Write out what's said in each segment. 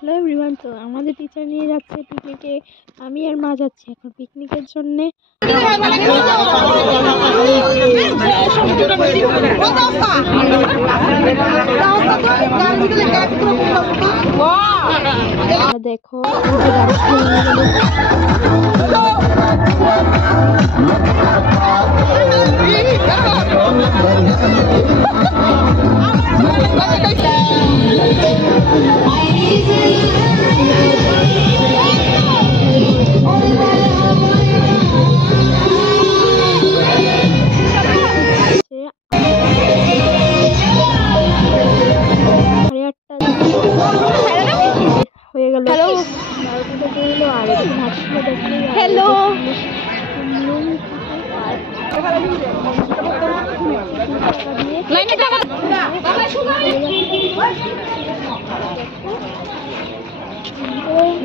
Hello everyone, তো আমাদের teacher নিয়ে যাচ্ছে পিকনিকে। আমি আর মা যাচ্ছি এখন পিকনিকের জন্যে। দেখো হয়ে গেল। Hello hello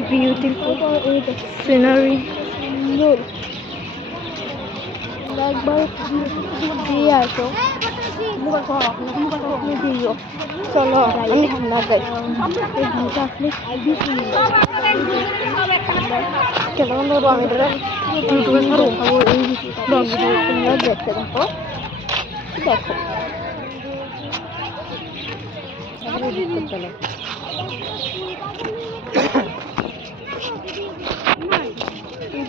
beautiful scenery. একবার দিয়ে আসো, চলো আমি ঠান্ডা যাই। কেমন আমি ইউটিউবে ছাড়ো তোমরা দেখতে দেখো দেখো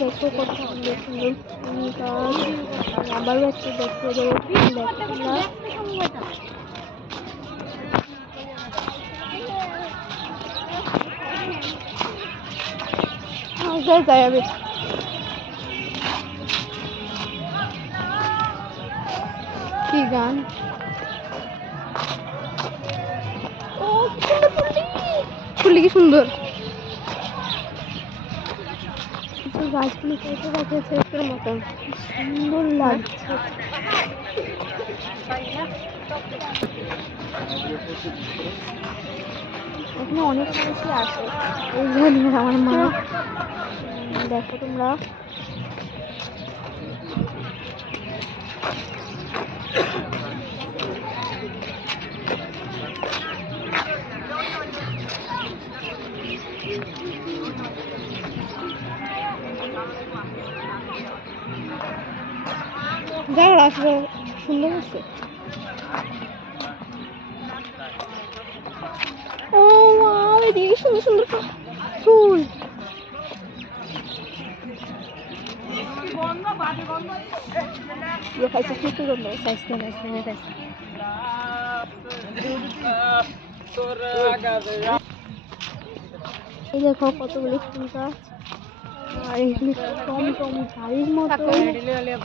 দেখো কত সুন্দর সুন্দর আবারও একটু দেখতে দেবো। যাই আমি কি গান ফুললি কি সুন্দর গাছগুলি কেটে রাখেছে এর মতন সুন্দর লাগছে। এখানে অনেক মানুষই আসে এই জন্য আমার মা। দেখো তোমরা যারা আসলে সুন্দর আছে। ও এদিকে সুন্দর সুন্দর ফুল। এই দেখো কতগুলি ফুল গাছ, আর এগুলি টম গাড়ির মতো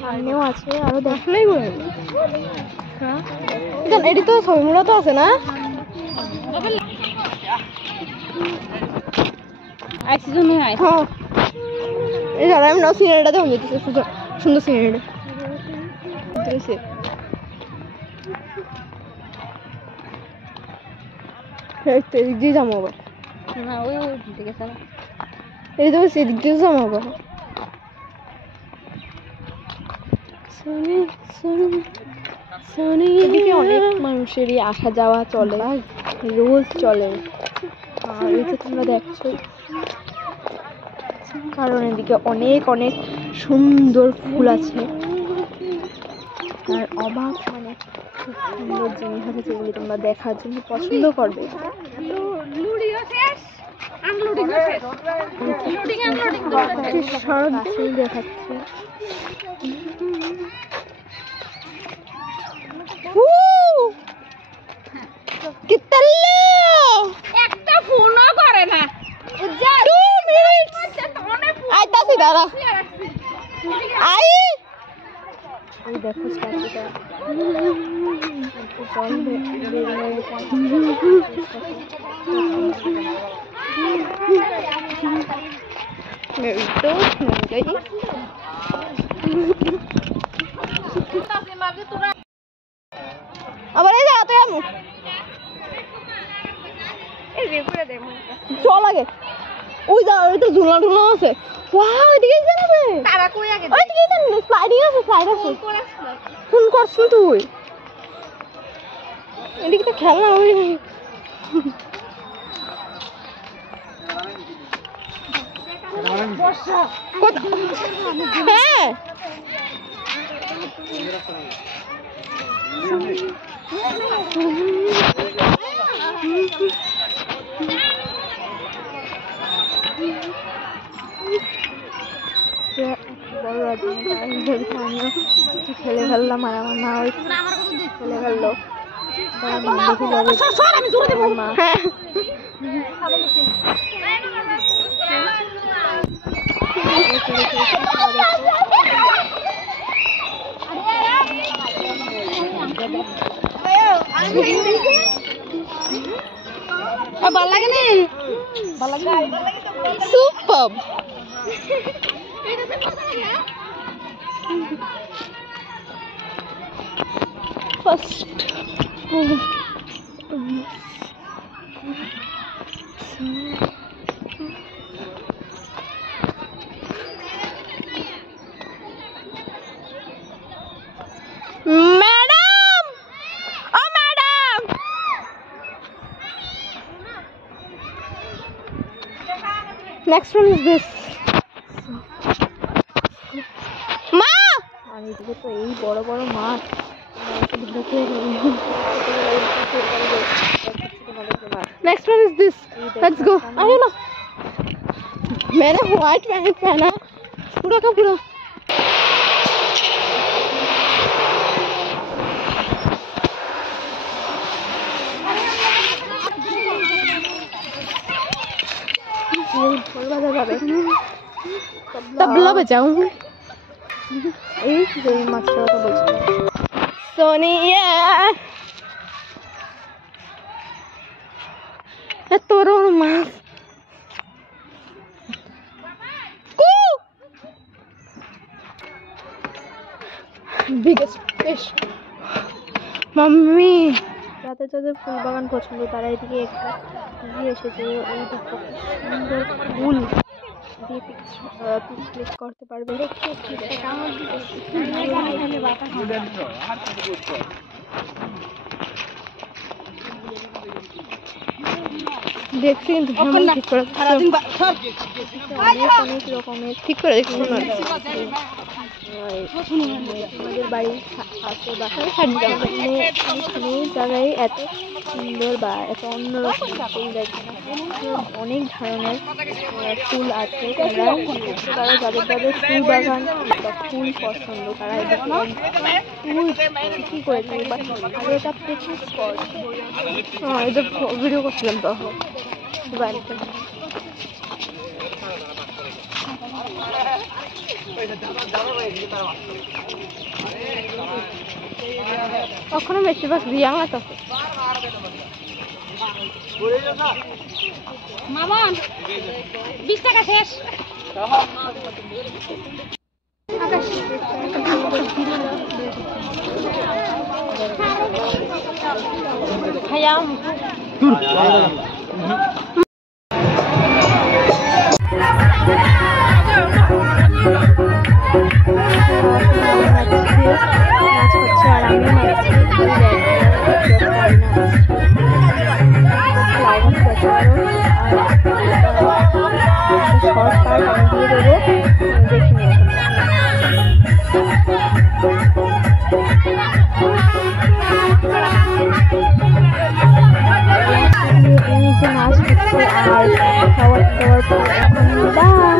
সামনেও আছে। আরো দেখলেই এটি তো ছবিমুড়া তো আছে না। আমি না সিনারিটা দেখুন যেতেছে সুন্দর সিনারিটা এদিক দিয়ে যাবো আবার। এই তো সেদিক দিয়ে যাবো আবার। এদিকে অনেক মানুষেরই আসা যাওয়া চলে, রোজ চলে। আর এই যে তোমরা দেখছো, কারণ এদিকে অনেক অনেক সুন্দর ফুল আছে আর অবাক মানে খুব সুন্দর জিনিস আছে যেগুলি তোমরা দেখার জন্য পছন্দ করবে। সব গাছেই দেখাচ্ছে। একটা ফোনও করে না। দেখো স্ট্যাচুটা আবার এই জায়গাতে চল আগে ওই যা ওই তো ঝুলা টুলা আছে। ওয়াও এদিকে যাবে তারা কই আগে ওইদিকে দেন স্লাইডিং আছে স্লাইড আছে। ফোন করছিস তুই এদিকে তো খেলনা ওই হ্যাঁ বড় আমিও কিছু খেলে ফেললাম আর আমার মা ওই খেলে ফেললো মা ভাল লাগে নি super first madam oh madam next one is this ma আর এদিকে তো এই বড় বড় মাছ next one is this let's go I don't know मैंने white pant पहना पूरा का पूरा तबला बजाऊं এই যে মাছটার কথা বলছিলাম সোনিয়া এত বড় মাছ বিগেস্ট ফিশ মাম্মি যাদের যাদের ফুল বাগান পছন্দ তারা এদিকে একটা দিয়ে এসেছে এই দেখো সুন্দর ফুল দিয়ে পিক ক্লিক করতে পারবে দেখছি কিন্তু ঠিক করে অনেক রকমের ঠিক করে দেখছি আমাদের বাড়ির পাশে বাসায় জায়গায় এত সুন্দর বা এত অন্যরকম ফুল দেখবে না অনেক ধরনের ফুল আছে তারা যাদের যাদের ফুল বাগান বা ফুল পছন্দ তারা ফুল বিক্রি করে থাকে বা আগে এটা পিকনিক স্পট এটা ভিডিও করছিলাম তখন বাড়িতে কখনো বেশিরভাগ রিয়াং আছে মামা 20 টাকা শেষ খায়াম মাছ হচ্ছে আর খাওয়ার দাওয়ার পর এখন